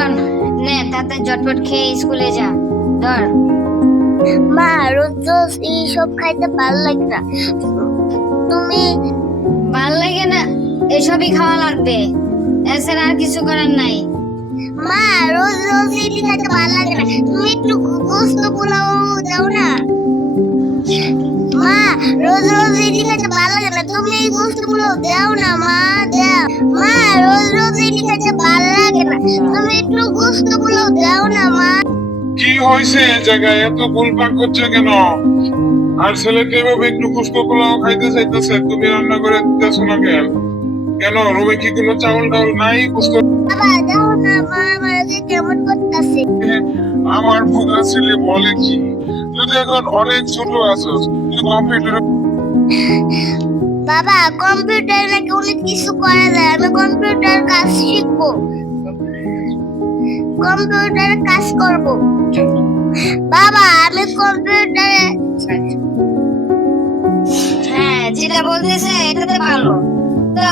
তাড়াতাড়ি ঝটপট খেয়ে স্কুলে যা ধর। মা রোজ রোজ এইসব খাইতে ভালো লাগে না। তুমি ভালো লাগে না? এসবই খাওয়া লাগবে। এছাড়া আর কিছু করার নাই। মা রোজ রোজ এটি খাইতে ভালো লাগে না। তুমি একটু গোস্ত পোলাও দাও না। মা রোজ রোজ এটি খাইতে ভালো লাগে না। তুমি এই গোস্ত পোলাও দাও না মা দাও। মা রোজ রোজ এটি খাইতে ভালো লাগে না। তুমি একটু গোস্ত পোলাও দাও না মা। কি হয়েছে এই জায়গায়? এত গোলপাক করছে কেন? আর ছেলেকে এভাবে একটু পোলাও খাইতে চাইতেছে? তুমি রান্না করে দিতেছো না কেন? কেন? রুমে কি কোনো চাউল টাউল নাই কুস্ত বাবা দাও না মা আমাকে কেমন করতেছে। আমার ভোগা ছেলে বলে কি? তুই এখন অনেক ছোট আছিস তুই কম্পিউটার বাবা কম্পিউটার নাকি অনেক কিছু করা যায়। আমি কম্পিউটার কাজ শিখব। কম্পিউটার কাজ করব। বাবা আমি কম্পিউটারে হ্যাঁ যেটা বলতেছে এটাতে ভালো। তো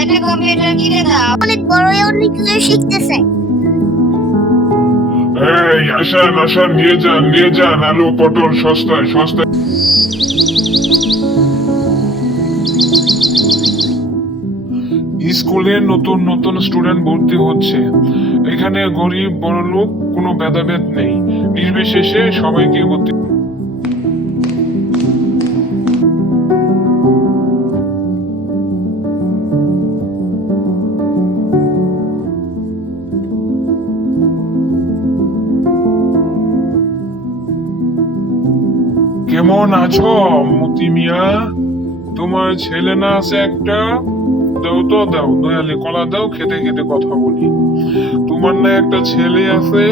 একটা কম্পিউটার কিনে দাও। অনেক বড় হয়ে অনেক কিছু শিখতে চাই এই আসেন আসেন নিয়ে যান নিয়ে যান। আলু পটল সস্তায় সস্তায়। স্কুলে নতুন নতুন স্টুডেন্ট ভর্তি হচ্ছে। এখানে গরিব, বড় লোক, কোনো ভেদাভেদ নেই। নির্বিশেষে সবাইকে ভর্তি কেমন আছো, মতি মিয়া? তোমার ছেলে না আছে একটা? দাও তো, দাও। দয়ালি কলা দাও, খেতে খেতে কথা বলি। তোমার না একটা ছেলে আছে,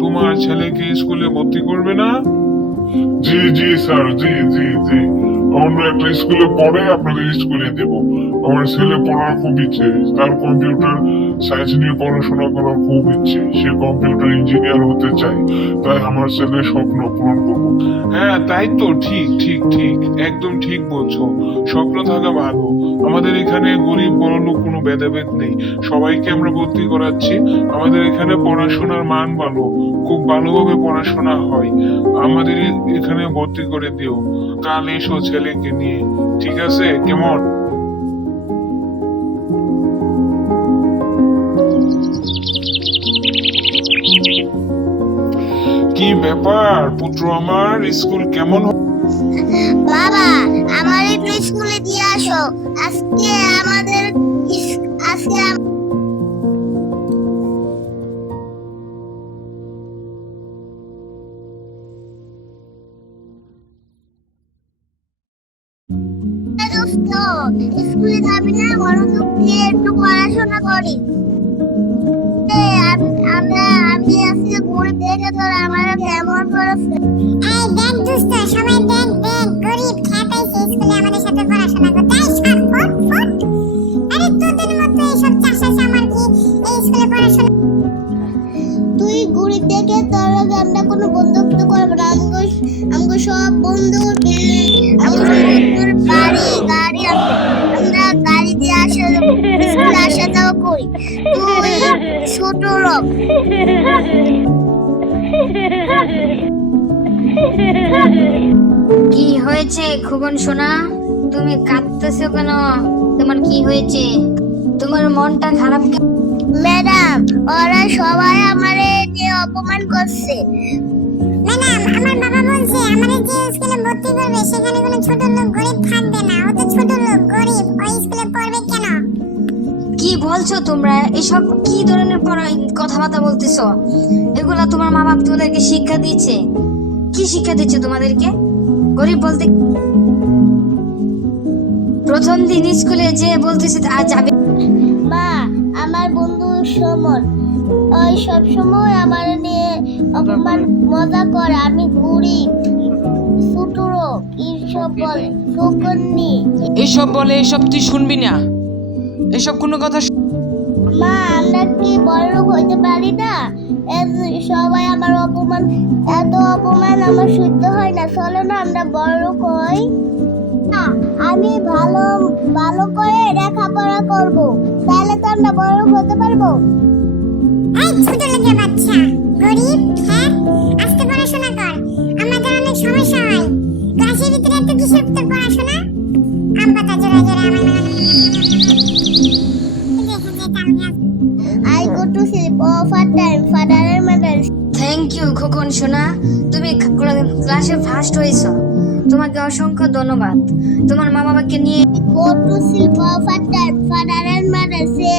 তোমার ছেলেকে স্কুলে ভর্তি করবে না? জি জি, স্যার, জি জি জি। অন্য একটা স্কুলে পড়ে আপনাদের স্কুলে দেব। আমার ছেলে পড়ার খুব ইচ্ছে, তার কম্পিউটার সায়েন্স নিয়ে পড়াশোনা করার খুব ইচ্ছে। সে কম্পিউটার ইঞ্জিনিয়ার হতে চায়, তাই আমার ছেলে স্বপ্ন পূরণ করব। হ্যাঁ তাই তো, ঠিক ঠিক ঠিক, একদম ঠিক বলছো। স্বপ্ন থাকা ভালো। আমাদের এখানে গরিব বড় লোক কোনো ভেদাভেদ নেই। সবাইকে আমরা ভর্তি করাচ্ছি। আমাদের এখানে পড়াশোনার মান ভালো, খুব ভালোভাবে পড়াশোনা হয়। আমাদের এখানে ভর্তি করে দিও। কাল এসো ছেলেকে নিয়ে। ঠিক আছে? কেমন? কি ব্যাপার? পুত্র আমার, স্কুল কেমন বাবা, আমার স্কুলে দিয়ে আসো। আজকে আমাদের স্কুলে যাবি না মনোযোগ দিয়ে একটু পড়াশোনা করি। আমরা আমি আজকে গরিব দেখে তোর আমার কেমন করেছে এই দেখ দোস্ত সবাই দেখ দেখ গরিব খেপাইছে স্কুলে আমাদের সাথে পড়াশোনা করতে। এই সব ফুট ফুট। আরে তোদের মতো এইসব চাষা আমার কি? এই স্কুলে পড়াশোনা তুই গরিব দেখে তোর আমরা কোনো বন্ধুত্ব কি হয়েছে খুবন সোনা? তুমি কাঁদতেছো কেন? তোমার কি হয়েছে? তোমার মনটা খারাপ ম্যাডাম ওরা সবাই আমারে নিয়ে অপমান করছে। ম্যাডাম আমার বাবা বলছে আমাদের যে স্কুলে ভর্তি করবে সেখানে কোনো ছোট লোক গরিব থাকবে না। ও তো ছোট লোক গরিব। ওই স্কুলে পড়বে কেন? কি বলছো তোমরা? এসব কি ধরনের পড়া কথাবার্তা বলতেছো? এগুলা তোমার মা বাপ তোমাদেরকে শিক্ষা দিয়েছে। কি শিক্ষা দিচ্ছে তোমাদেরকে? গরিব বলতে প্রথম দিন স্কুলে যে বলতেছে আজ যাবে মা আমার বন্ধু সমর ওই সব সময় আমার নিয়ে অপমান মজা করে। আমি ছোট লোক এইসব বলে ফকন্নি এইসব বলে এসব তুই শুনবি না। এসব কোনো কথা মা আমরা কি বড় হইতে পারি না? সবাই আমার অপমান এত অপমান আমার সহ্য হয় না। চলো না আমরা বড় হই। না আমি ভালো ভালো করে লেখাপড়া করব। তাহলে তো আমরা বড় হতে পারব। এই ছোট লোকের বাচ্চা গরিব হ্যাঁ আস্তে পড়াশোনা কর। আমাদের অনেক সমস্যা হয়। ক্লাসের ভিতরে এত কিসের তোর পড়াশোনা। আম পাতা জোড়া জোড়া আমার এখন শোনা, তুমি ক্লাসে ফার্স্ট হয়েছো। তোমাকে অসংখ্য ধন্যবাদ। তোমার মা বাবাকে নিয়ে শিল্প ফাদার ফাদার এন্ড মাদার সে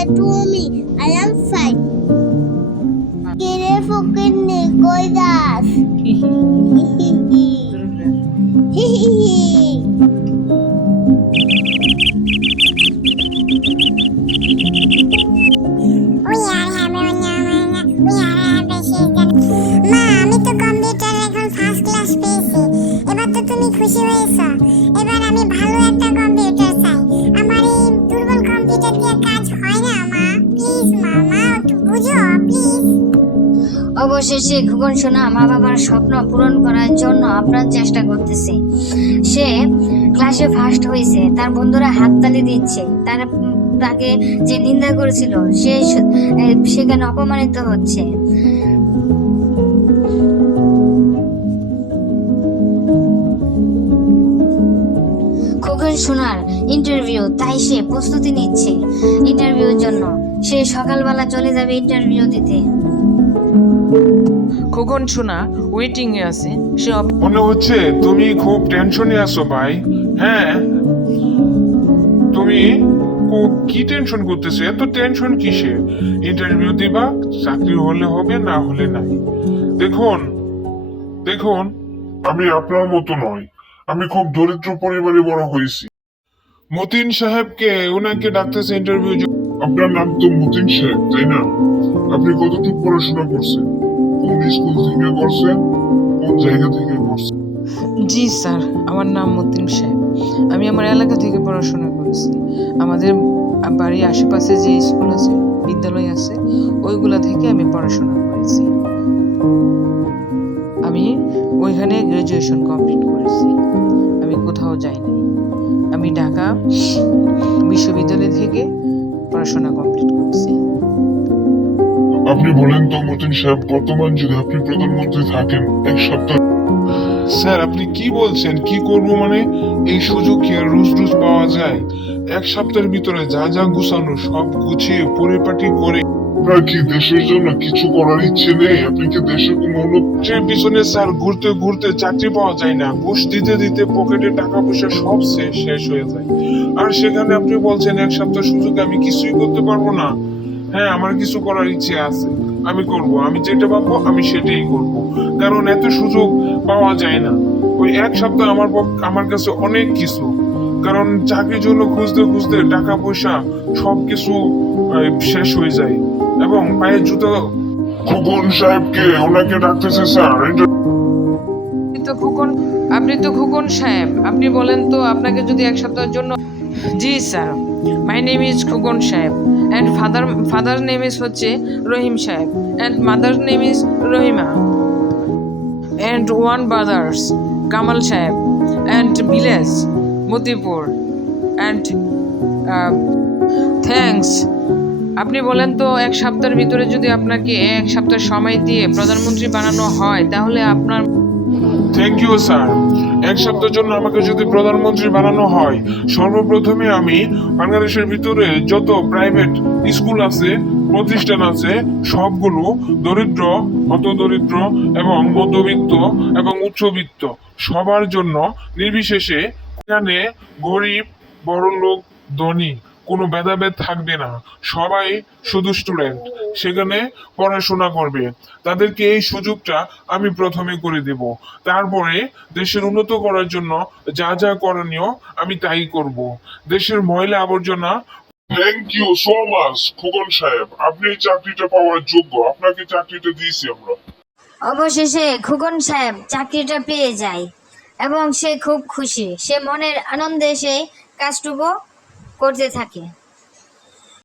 অবশেষে খোকন সোনা মা বাবার স্বপ্ন পূরণ করার জন্য আপ্রাণ চেষ্টা করতেছে। সে ক্লাসে ফার্স্ট হয়েছে। তার বন্ধুরা হাততালি দিচ্ছে। তার তাকে যে নিন্দা করেছিল, সে সেখানে অপমানিত হচ্ছে? সোনার ইন্টারভিউ তাই সে প্রস্তুতি নিচ্ছে ইন্টারভিউর জন্য। সে সকালবেলা চলে যাবে ইন্টারভিউ দিতে। খোকন শোনা ওয়েটিং এ আছে। সে মনে হচ্ছে তুমি খুব টেনশনে আছো ভাই। হ্যাঁ তুমি কি টেনশন করতেছো? এত টেনশন কিসের? ইন্টারভিউ দিবা চাকরি হলে হবে না হলে নাই। দেখুন দেখুন। আমি আপনার মতো নয় আমি খুব দরিদ্র পরিবারে বড় হয়েছি। মতিন সাহেবকে ওনাকে ডাকতেছে ইন্টারভিউ আপনার নাম তো মতিন সাহেব তাই না? আপনি কতটুকু পড়াশোনা করছেন? কোন স্কুল থেকে করছেন কোন জায়গা থেকে করছেন জি স্যার, আমার নাম মতিন সাহেব আমি আমার এলাকা থেকে পড়াশোনা করেছি। আমাদের বাড়ির আশেপাশে যে স্কুল আছে, বিদ্যালয় আছে, ওইগুলা থেকে আমি পড়াশোনা করেছি। আমি ওইখানে গ্রাজুয়েশন কমপ্লিট করেছি। আমি কোথাও যাই নাই আমি ঢাকা বিশ্ববিদ্যালয় থেকে পড়াশোনা করেছি আপনি বলেন তো মতিন সাহেব বর্তমান যদি আপনি প্রধানমন্ত্রী থাকেন এক সপ্তাহ। স্যার আপনি কি বলছেন? কি করব মানে? এই সুযোগ কি আর রোজ রোজ পাওয়া যায়? এক সপ্তাহের ভিতরে যা যা গুছানো সব গুছিয়ে পরিপাটি করে। আপনার কি দেশের জন্য কিছু করার ইচ্ছে নেই? আপনি কি দেশের কোনো পিছনে স্যার ঘুরতে ঘুরতে চাকরি পাওয়া যায় না। ঘুষ দিতে দিতে পকেটে টাকা পয়সা সব শেষ শেষ হয়ে যায়। আর সেখানে আপনি বলছেন এক সপ্তাহ সুযোগে আমি কিছুই করতে পারব না। হ্যাঁ আমার কিছু করার ইচ্ছে আছে। আমি করব আমি যেটা পাবো আমি সেটাই করব। কারণ এত সুযোগ পাওয়া যায় না। ওই এক সপ্তাহ আমার আমার কাছে অনেক কিছু। কারণ চাকরির জন্য খুঁজতে খুঁজতে টাকা পয়সা সব কিছু শেষ হয়ে যায়। এবং পায়ের জুতো খোকন সাহেবকে ওনাকে ডাকতেছে স্যার। আপনি তো খোকন আপনি তো খোকন সাহেব। আপনি বলেন তো আপনাকে যদি এক সপ্তাহের জন্য জি sir. My name is Khokon Saheb. And father father name is হচ্ছে Rahim Saheb and mother name is Rahima and one brothers Kamal Saheb and village Motipur and thanks আপনি বলেন তো এক সপ্তাহের ভিতরে যদি আপনাকে এক সপ্তাহ সময় দিয়ে প্রধানমন্ত্রী বানানো হয়, তাহলে আপনার থ্যাংক ইউ স্যার এক সপ্তাহের জন্য আমাকে যদি প্রধানমন্ত্রী বানানো হয়, সর্বপ্রথমে আমি বাংলাদেশের ভিতরে যত প্রাইভেট স্কুল আছে, প্রতিষ্ঠান আছে, সবগুলো দরিদ্র হত দরিদ্র এবং মধ্যবিত্ত এবং উচ্চবিত্ত সবার জন্য নির্বিশেষে এখানে গরিব বড় লোক ধনী কোনো ভেদাভেদ থাকবে না। সবাই শুধু স্টুডেন্ট সেখানে পড়াশোনা করবে। তাদেরকে এই সুযোগটা আমি প্রথমে করে দেব। তারপরে দেশের উন্নত করার জন্য যা যা করণীয় আমি তাই করব। দেশের ময়লা আবর্জনা thank you so much Khokon Saheb. আপনি এই চাকরিটা পাওয়ার যোগ্য। আপনাকে চাকরিটা দিয়েছি আমরা। অবশেষে খোকন সাহেব চাকরিটা পেয়ে যায় এবং সে খুব খুশি। সে মনের আনন্দে সে কাজটুকু করতে থাকে।